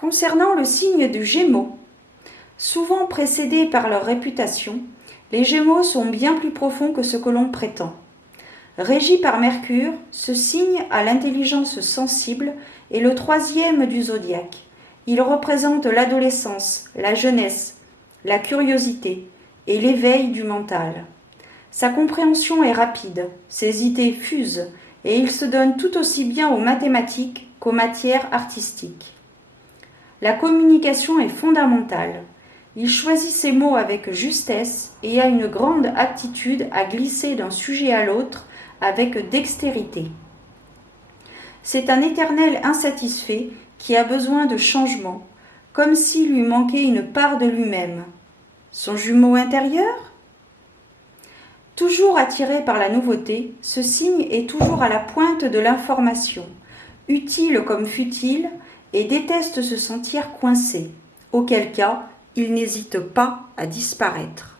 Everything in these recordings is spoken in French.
Concernant le signe du Gémeaux, souvent précédés par leur réputation, les Gémeaux sont bien plus profonds que ce que l'on prétend. Régi par Mercure, ce signe a l'intelligence sensible et le troisième du zodiaque. Il représente l'adolescence, la jeunesse, la curiosité et l'éveil du mental. Sa compréhension est rapide, ses idées fusent et il se donne tout aussi bien aux mathématiques qu'aux matières artistiques. La communication est fondamentale. Il choisit ses mots avec justesse et a une grande aptitude à glisser d'un sujet à l'autre avec dextérité. C'est un éternel insatisfait qui a besoin de changement, comme s'il lui manquait une part de lui-même. Son jumeau intérieur ? Toujours attiré par la nouveauté, ce signe est toujours à la pointe de l'information, utile comme futile, et déteste se sentir coincé, auquel cas il n'hésite pas à disparaître.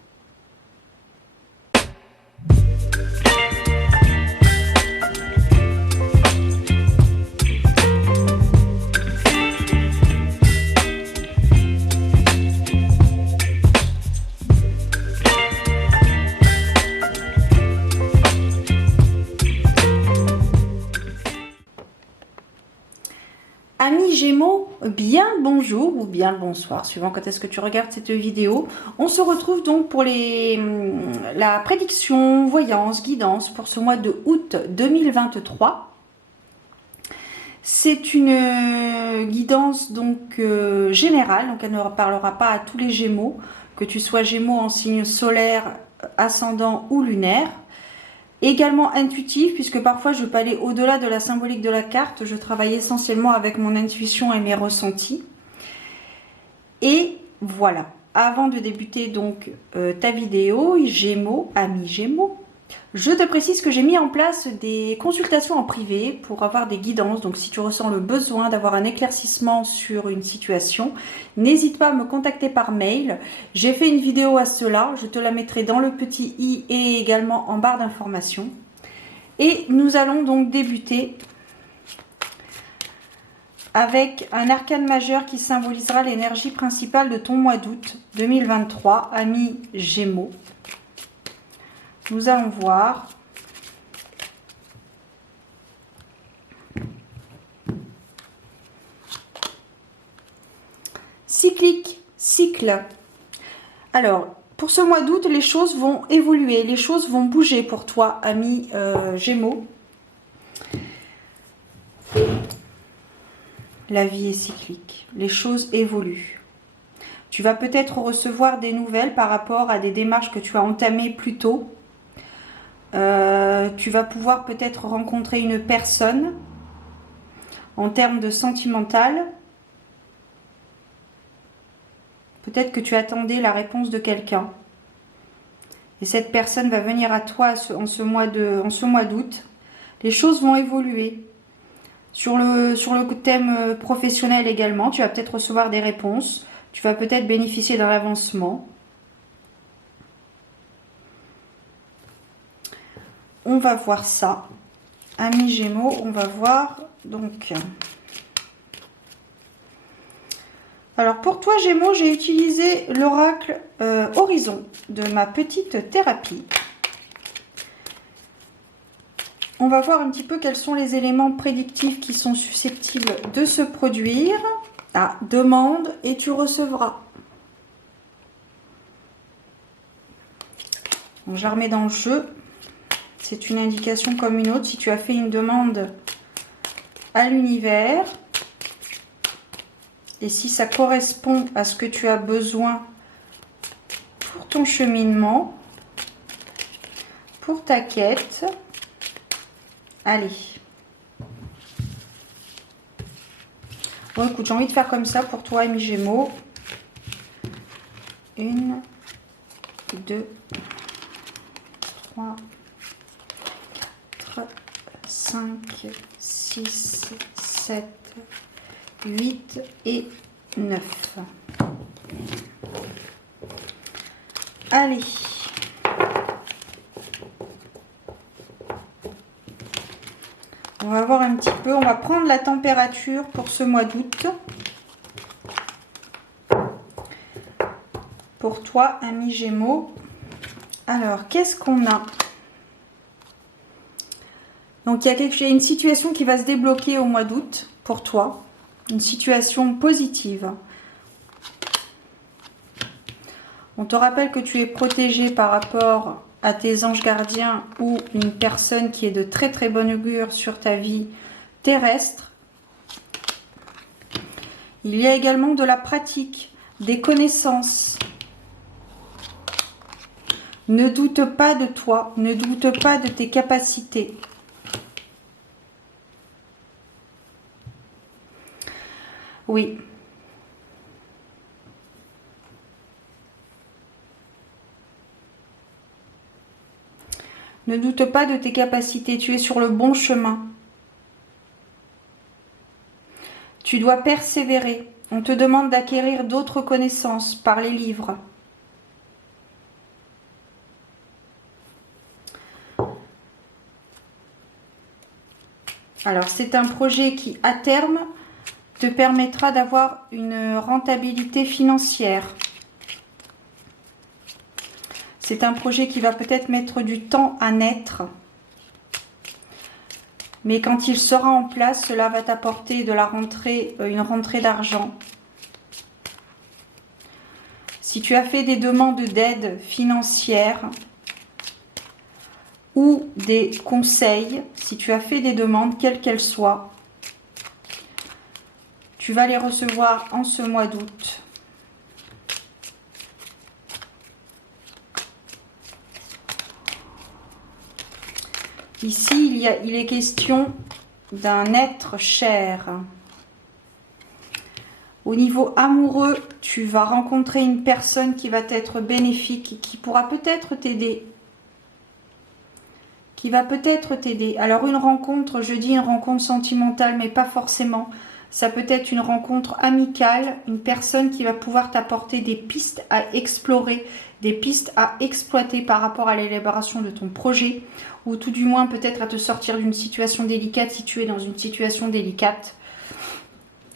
Amis Gémeaux, bien le bonjour ou bien le bonsoir, suivant quand est-ce que tu regardes cette vidéo. On se retrouve donc pour la prédiction, voyance, guidance pour ce mois de août 2023. C'est une guidance donc générale, donc elle ne parlera pas à tous les Gémeaux, que tu sois Gémeaux en signe solaire, ascendant ou lunaire. Également intuitif, puisque parfois je peux aller au-delà de la symbolique de la carte. Je travaille essentiellement avec mon intuition et mes ressentis. Et voilà, avant de débuter donc ta vidéo, Gémeaux, amis Gémeaux, je te précise que j'ai mis en place des consultations en privé pour avoir des guidances. Donc si tu ressens le besoin d'avoir un éclaircissement sur une situation, n'hésite pas à me contacter par mail. J'ai fait une vidéo à cela, je te la mettrai dans le petit i et également en barre d'informations. Et nous allons donc débuter avec un arcane majeur qui symbolisera l'énergie principale de ton mois d'août 2023, amis Gémeaux. Nous allons voir cyclique, cycle. Alors, pour ce mois d'août, les choses vont évoluer, les choses vont bouger pour toi, ami Gémeaux. La vie est cyclique, les choses évoluent. Tu vas peut-être recevoir des nouvelles par rapport à des démarches que tu as entamées plus tôt. Tu vas pouvoir peut-être rencontrer une personne en termes de sentimental. Peut-être que tu attendais la réponse de quelqu'un. Et cette personne va venir à toi en ce mois d'août. Les choses vont évoluer. Sur le thème professionnel également, tu vas peut-être recevoir des réponses. Tu vas peut-être bénéficier d'un avancement. On va voir ça. Amis Gémeaux, on va voir donc. Alors pour toi Gémeaux, j'ai utilisé l'oracle Horizon de ma petite thérapie. On va voir un petit peu quels sont les éléments prédictifs qui sont susceptibles de se produire. Ah, demande et tu recevras. Donc, je la remets dans le jeu. C'est une indication comme une autre. Si tu as fait une demande à l'univers et si ça correspond à ce que tu as besoin pour ton cheminement, pour ta quête, allez. Bon, écoute, j'ai envie de faire comme ça pour toi, ami Gémeaux. 1, 2, 3, 4, 5, 6, 7, 8 et 9. Allez. On va voir un petit peu, on va prendre la température pour ce mois d'août. pour toi, ami Gémeaux. Alors, qu'est-ce qu'on a? Donc, il y a une situation qui va se débloquer au mois d'août pour toi. Une situation positive. On te rappelle que tu es protégé par rapport à tes anges gardiens ou une personne qui est de très très bonne augure sur ta vie terrestre. Il y a également de la pratique, des connaissances. Ne doute pas de toi, ne doute pas de tes capacités. Oui. Ne doute pas de tes capacités, tu es sur le bon chemin. Tu dois persévérer. On te demande d'acquérir d'autres connaissances par les livres. Alors, c'est un projet qui, à terme, te permettra d'avoir une rentabilité financière. C'est un projet qui va peut-être mettre du temps à naître. Mais quand il sera en place, cela va t'apporter de la rentrée, une rentrée d'argent. Si tu as fait des demandes d'aide financière ou des conseils, si tu as fait des demandes, quelles qu'elles soient, tu vas les recevoir en ce mois d'août. Ici, il est question d'un être cher. Au niveau amoureux, tu vas rencontrer une personne qui va être bénéfique, qui pourra peut-être t'aider. Alors une rencontre, je dis une rencontre sentimentale, mais pas forcément. Ça peut être une rencontre amicale, une personne qui va pouvoir t'apporter des pistes à explorer, des pistes à exploiter par rapport à l'élaboration de ton projet, ou tout du moins peut-être à te sortir d'une situation délicate si tu es dans une situation délicate.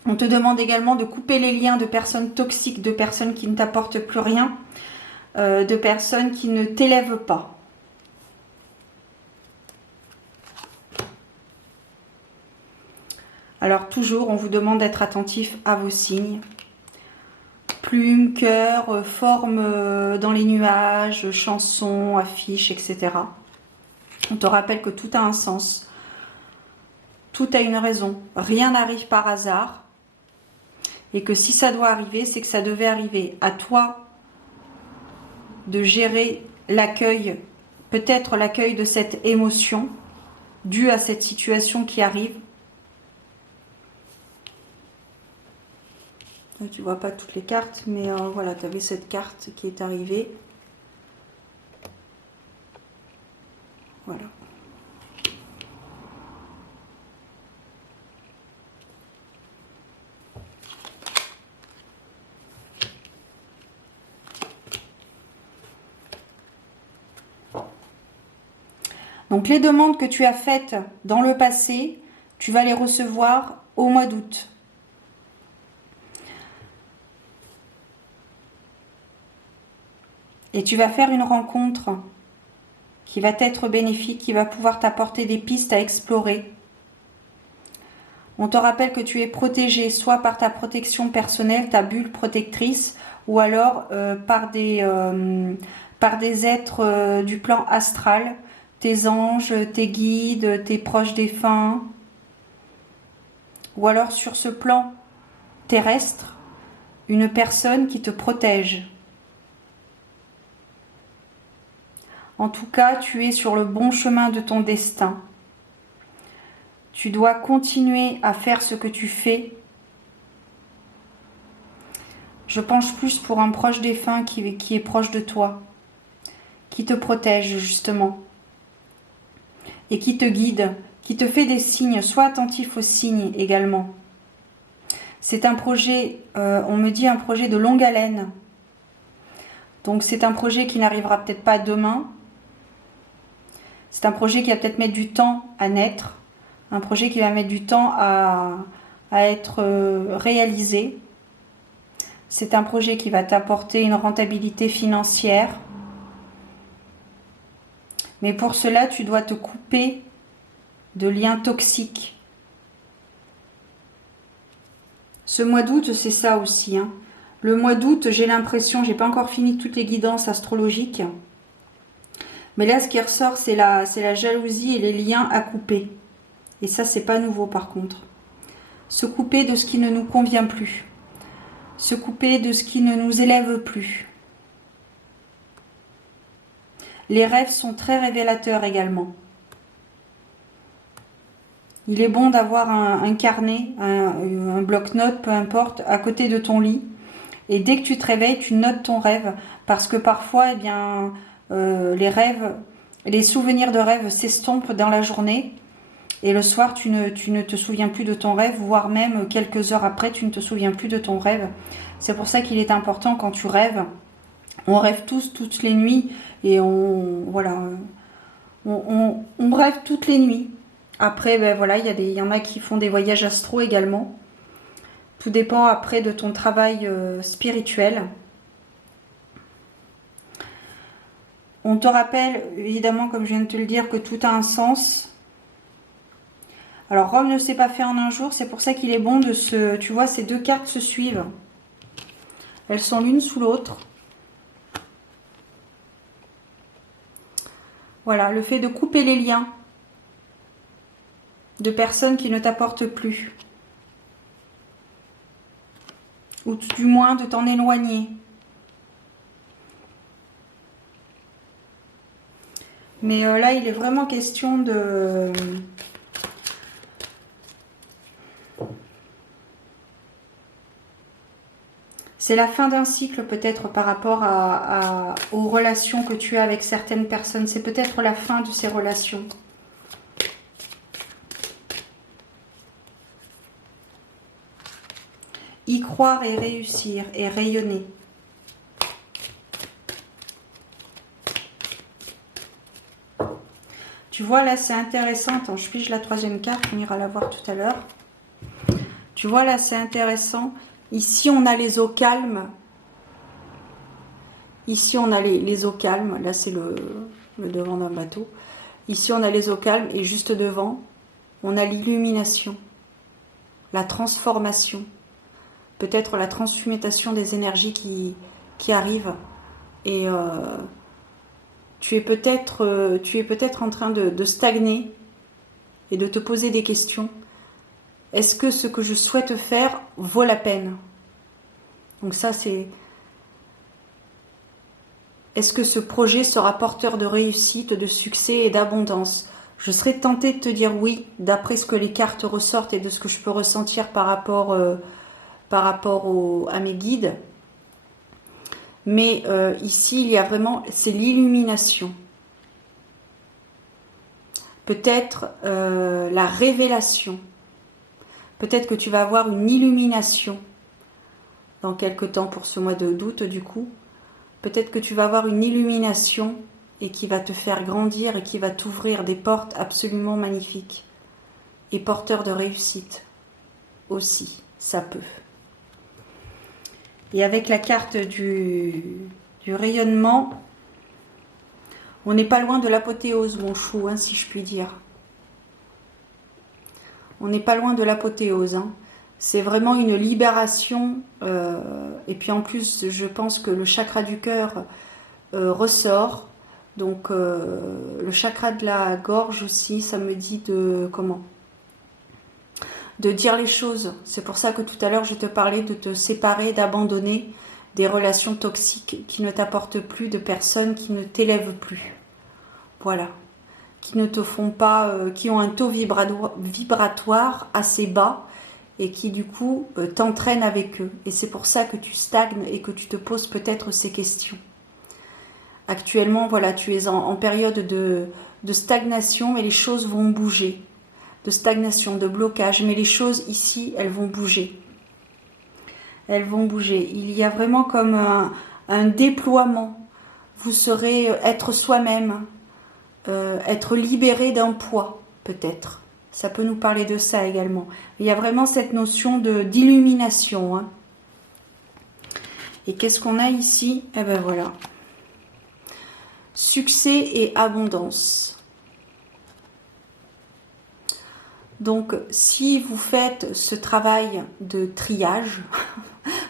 On te demande également de couper les liens de personnes toxiques, de personnes qui ne t'apportent plus rien, de personnes qui ne t'élèvent pas. Alors toujours, on vous demande d'être attentif à vos signes. Plumes, cœur, forme dans les nuages, chansons, affiches, etc. On te rappelle que tout a un sens. Tout a une raison. Rien n'arrive par hasard. Et que si ça doit arriver, c'est que ça devait arriver. À toi de gérer l'accueil, peut-être l'accueil de cette émotion due à cette situation qui arrive. Tu vois pas toutes les cartes, mais voilà, tu avais cette carte qui est arrivée. Voilà. Donc les demandes que tu as faites dans le passé, tu vas les recevoir au mois d'août. Et tu vas faire une rencontre qui va être bénéfique, qui va pouvoir t'apporter des pistes à explorer. On te rappelle que tu es protégé soit par ta protection personnelle, ta bulle protectrice, ou alors par des êtres du plan astral, tes anges, tes guides, tes proches défunts, ou alors sur ce plan terrestre, une personne qui te protège. En tout cas, tu es sur le bon chemin de ton destin. Tu dois continuer à faire ce que tu fais. Je penche plus pour un proche défunt qui est proche de toi, qui te protège justement, et qui te guide, qui te fait des signes. Sois attentif aux signes également. C'est un projet, on me dit un projet de longue haleine. Donc c'est un projet qui n'arrivera peut-être pas demain. C'est un projet qui va peut-être mettre du temps à naître. Un projet qui va mettre du temps à être réalisé. C'est un projet qui va t'apporter une rentabilité financière. Mais pour cela, tu dois te couper de liens toxiques. Ce mois d'août, c'est ça aussi, hein. Le mois d'août, j'ai l'impression, j'ai pas encore fini toutes les guidances astrologiques. Mais là, ce qui ressort, c'est la jalousie et les liens à couper. Et ça, c'est pas nouveau par contre. Se couper de ce qui ne nous convient plus. Se couper de ce qui ne nous élève plus. Les rêves sont très révélateurs également. Il est bon d'avoir un carnet, un bloc-notes, peu importe, à côté de ton lit. Et dès que tu te réveilles, tu notes ton rêve. Parce que parfois, eh bien, les souvenirs de rêve s'estompent dans la journée. Et le soir, tu ne te souviens plus de ton rêve, voire même quelques heures après, tu ne te souviens plus de ton rêve. C'est pour ça qu'il est important quand tu rêves. On rêve tous, toutes les nuits. Et on rêve toutes les nuits. Après, ben voilà, il y en a qui font des voyages astro également. Tout dépend après de ton travail spirituel. On te rappelle, évidemment, comme je viens de te le dire, que tout a un sens. Alors, Rome ne s'est pas fait en un jour. C'est pour ça qu'il est bon de se... Tu vois, ces deux cartes se suivent. Elles sont l'une sous l'autre. Voilà, le fait de couper les liens de personnes qui ne t'apportent plus. Ou du moins de t'en éloigner. Mais là, il est vraiment question de... C'est la fin d'un cycle peut-être par rapport aux relations que tu as avec certaines personnes. C'est peut-être la fin de ces relations. Y croire et réussir et rayonner. Tu vois là, c'est intéressant. Attends, je pige la troisième carte, on ira la voir tout à l'heure. Tu vois là, c'est intéressant. Ici, on a les eaux calmes. Ici, on a les eaux calmes. Là, c'est le devant d'un bateau. Ici, on a les eaux calmes. Et juste devant, on a l'illumination. La transformation. Peut-être la transmutation des énergies qui arrivent. Et tu es peut-être en train de stagner et de te poser des questions. Est-ce que ce que je souhaite faire vaut la peine? Donc ça, c'est... Est-ce que ce projet sera porteur de réussite, de succès et d'abondance? Je serais tentée de te dire oui, d'après ce que les cartes ressortent et de ce que je peux ressentir par rapport à mes guides. Mais ici, il y a vraiment... C'est l'illumination. Peut-être la révélation. Peut-être que tu vas avoir une illumination dans quelque temps pour ce mois d'août du coup. Peut-être que tu vas avoir une illumination et qui va te faire grandir et qui va t'ouvrir des portes absolument magnifiques. Et porteur de réussite aussi, ça peut. Et avec la carte du rayonnement, on n'est pas loin de l'apothéose, mon chou, hein, si je puis dire. On n'est pas loin de l'apothéose. Hein. C'est vraiment une libération. Et puis en plus, je pense que le chakra du cœur ressort. Donc le chakra de la gorge aussi, ça me dit de... Comment ? De dire les choses. C'est pour ça que tout à l'heure, je te parlais de te séparer, d'abandonner des relations toxiques qui ne t'apportent plus, de personnes qui ne t'élèvent plus. Voilà. Qui ne te font pas, qui ont un taux vibratoire assez bas et qui du coup t'entraînent avec eux. Et c'est pour ça que tu stagnes et que tu te poses peut-être ces questions. Actuellement, voilà, tu es en période de stagnation, mais les choses vont bouger. De stagnation, de blocage, mais les choses ici, elles vont bouger. Elles vont bouger. Il y a vraiment comme un déploiement. Vous saurez être soi-même. Être libéré d'un poids, peut-être. Ça peut nous parler de ça également. Il y a vraiment cette notion d'illumination. Hein. Et qu'est-ce qu'on a ici? Eh ben voilà. Succès et abondance. Donc, si vous faites ce travail de triage,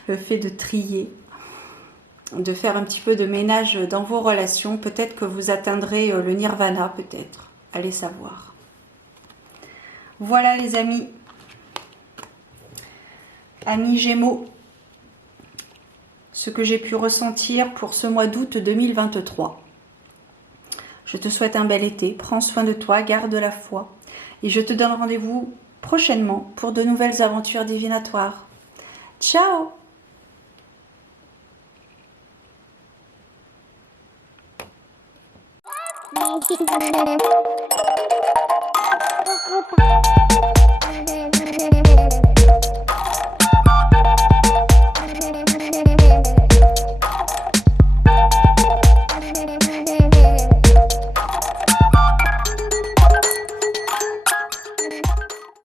le fait de trier, de faire un petit peu de ménage dans vos relations, peut-être que vous atteindrez le nirvana, peut-être. Allez savoir. Voilà les amis. Amis Gémeaux, ce que j'ai pu ressentir pour ce mois d'août 2023. Je te souhaite un bel été, prends soin de toi, garde la foi. Et je te donne rendez-vous prochainement pour de nouvelles aventures divinatoires. Ciao!